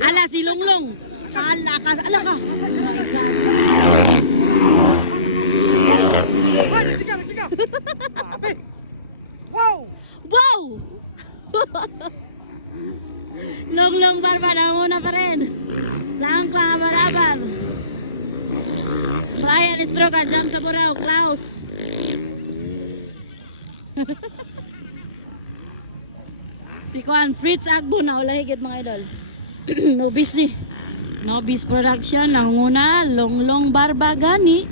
Ala si Longlong. Ala ka. Wow! Wow! Longlong Barba na muna pa rin. Klang barabar. Brian Istroga, Jam sa Burao, Klaus. Si Juan Fritz Agbo na ulahigit mga idol. Nobis ni. Nobis Production nanguna Longlong Barba gani.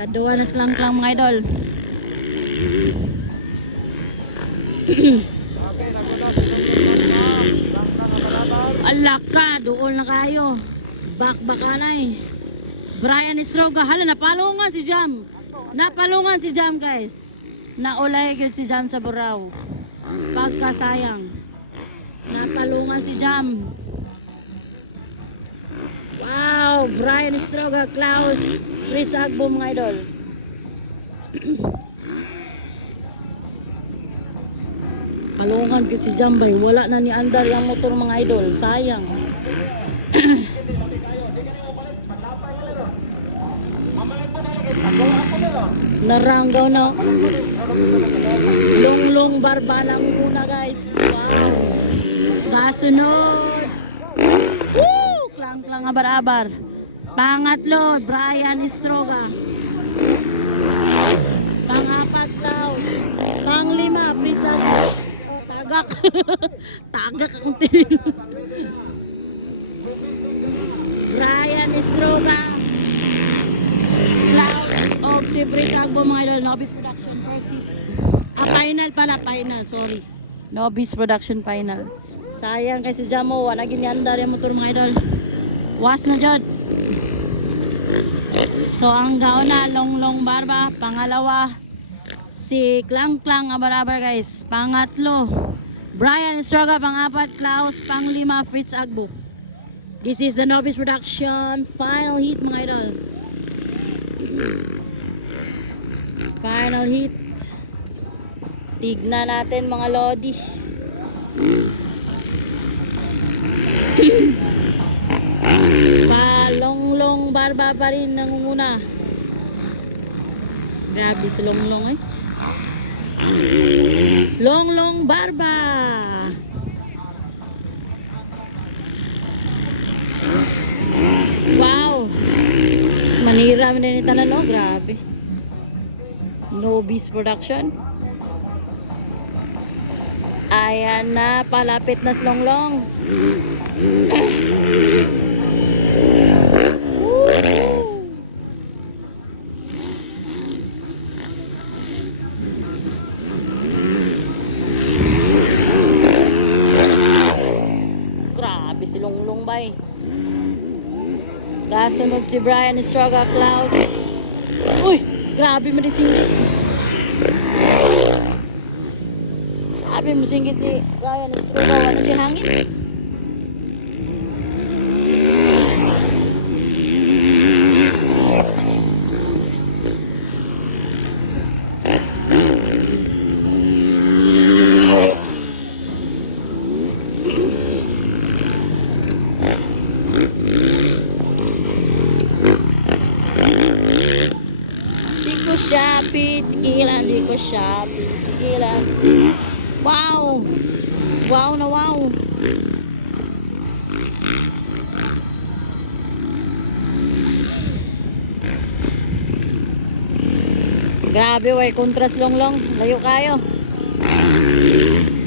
Kaduwa na klang mga idol. Alaka, doon na kayo. Bakbaka na eh. Brian Istroga, hala napalungan si Jam. Napalungan si Jam guys. Naulahigit si Jam sa Burao. Pagkasayang. Napalungan si Jam. Wow, Brian Istroga, Klaus, Fritz Agbo mga idol. Palungan kasi si Jam bay, wala na ni andar yung motor mga idol, sayang. Naranggaw na. Longlong Barba lang muna guys. Wow. Kasunod. Woo! Klang abar-abar. Pangatlo, Brian Istroga. Pangapat, Klaus. Panglima, Fritz Agbo. Tagak. Tagak ang tingin. Brian Istroga. Klaus og si Fritz Agbo mga idol. Nobis Production first seat. Final pala, final, sorry. Nobis Production final. Sayang kasi Jamo, wala ginyandar yung motor mga idol. Was na jud. So ang gauna Longlong Barba, pangalawa si Klang Abar-abar guys. Pangatlo Brian Istroga, pangapat Klaus, panglima Fritz Agbo. This is the Nobis Production final heat mga idol. Final heat. Tignan natin mga lodi. Longlong Barba pa rin nangunguna. Grabe si Longlong eh. Longlong Barba. Wow. Manira man din tanan oh, grabe. Nobis Production. Ayan na, palapit na si Longlong. Grabe si Longlong bay. Kasunod si Brian Istroga, Klaus. Uy, grabe mo di singgit. Grabe mo singgit si Brian Istroga. Wala siya hangin. Shopee, tikilan, di ko Shopee, tikilan. Wow! Wow na wow! Grabe, way kontras Longlong. Layo kayo.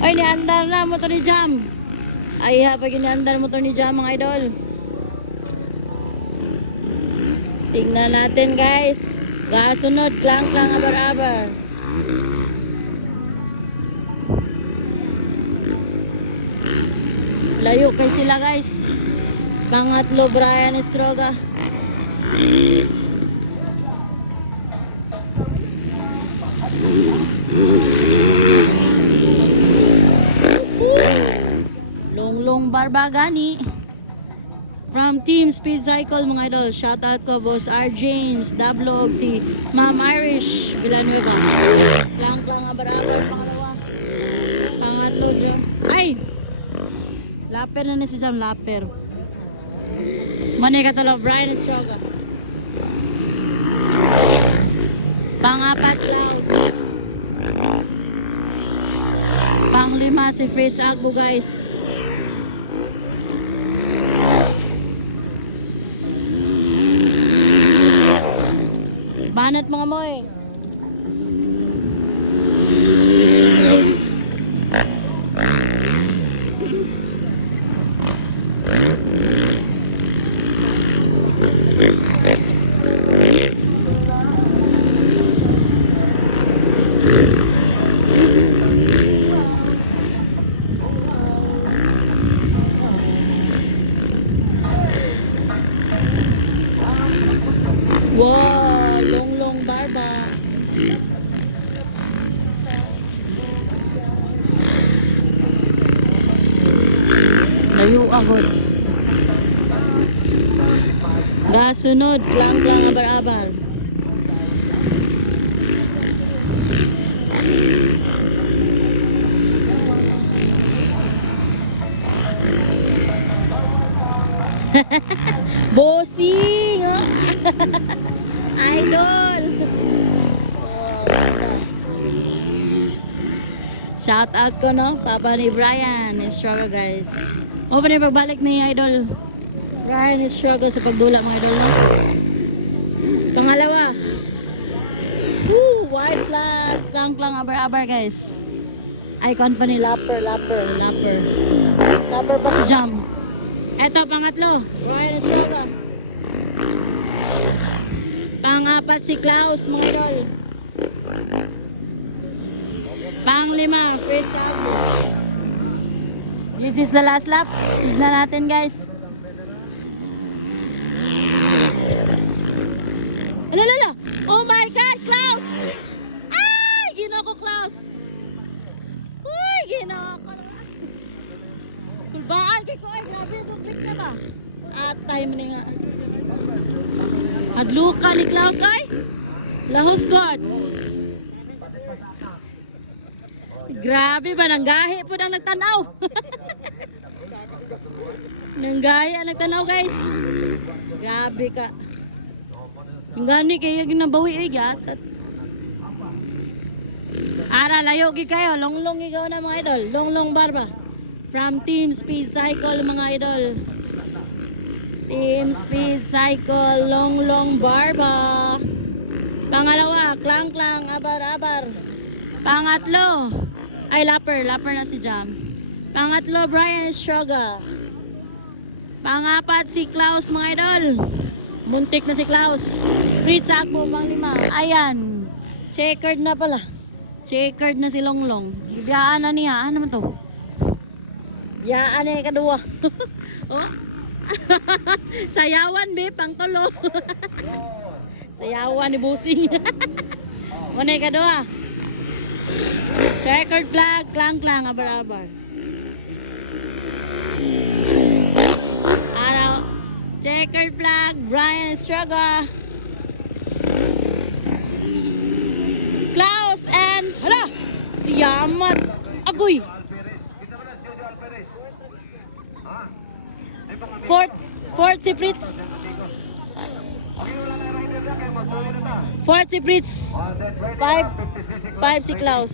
Ay, niandar na motor ni Jam. Ay, ha, pag niandar motor ni Jam mga idol. Tingnan natin guys. Kasunod, Klang abar-abar. Layo kay sila guys. Pangatlo, Brian Istroga. Longlong Barba gani. From Team Speed Cycle mga idol, shoutout ko Boss R. James, Dablog, si Ma'am Irish Villanueva. Klang abar-abar pangalawa. Pangatlo dyan. Ay! Laper na ni si Jam, laper. Mani ka talo, Brian Estraga. Pang-apat, Klaus. Pang-lima, si Fritz Agbo, guys. Banat mga moy. Wow, long barba. Layo agad. Gasunod, klang abar-abar. Bossing! Oh. Idol! Shout out ko, no? Papa ni Brian Estraga, guys. O pa na pagbalik ni Idol Brian Estraga sa pagdula, mga idol, no? Pangalawa. Woo! White flag. Klang abar-abar, guys. Icon pa ni Lapper pa si Jam. Eto, pangatlo. Brian Estraga. Pang-apat si Klaus, mga idol. Pang-lima, Fritz Agbo. This is the last lap. Tignan natin, guys. Alala! Oh my God, Klaus! Ay! Ginawa ko, Klaus! Uy! Ginawa ko. Kulbaan kay ko. Ay, grabe. Buklik na ba? At time na nga. Adluka ni Klaus ay. Lahos God. Grabe ba, nanggahi po nang nagtanaw. Nanggahi ang nagtanaw, guys. Grabe ka. Yung gani kayo ginabawi ay gatat. Ara, layo gi kayo. Longlong ikaw na, mga idol. Longlong barba. From Team Speed Cycle, mga idol. Team Speed Cycle, long barba. Pangalawa, klang abar-abar. Pangatlo, ay lapper na si Jam. Pangatlo, Brian Estraga. Pangapat, si Klaus, mga idol. Muntik na si Klaus. Fritz Agbo, pang-lima. Ayan, checkered na pala. Checkered na si Longlong. Biyaan na niya. Ano naman to? Biyaan na yung kadua. Oh? Sayawan, be, pang tulo. Sayawan ni Busing. Ano yung kadua? Checkered flag, klang abar-abar. Araw, checkered flag, Brian Estraga. Klaus and hala, Yamat. Agoy. Fourth si Fritz. Fourth si Fritz. Five si Klaus.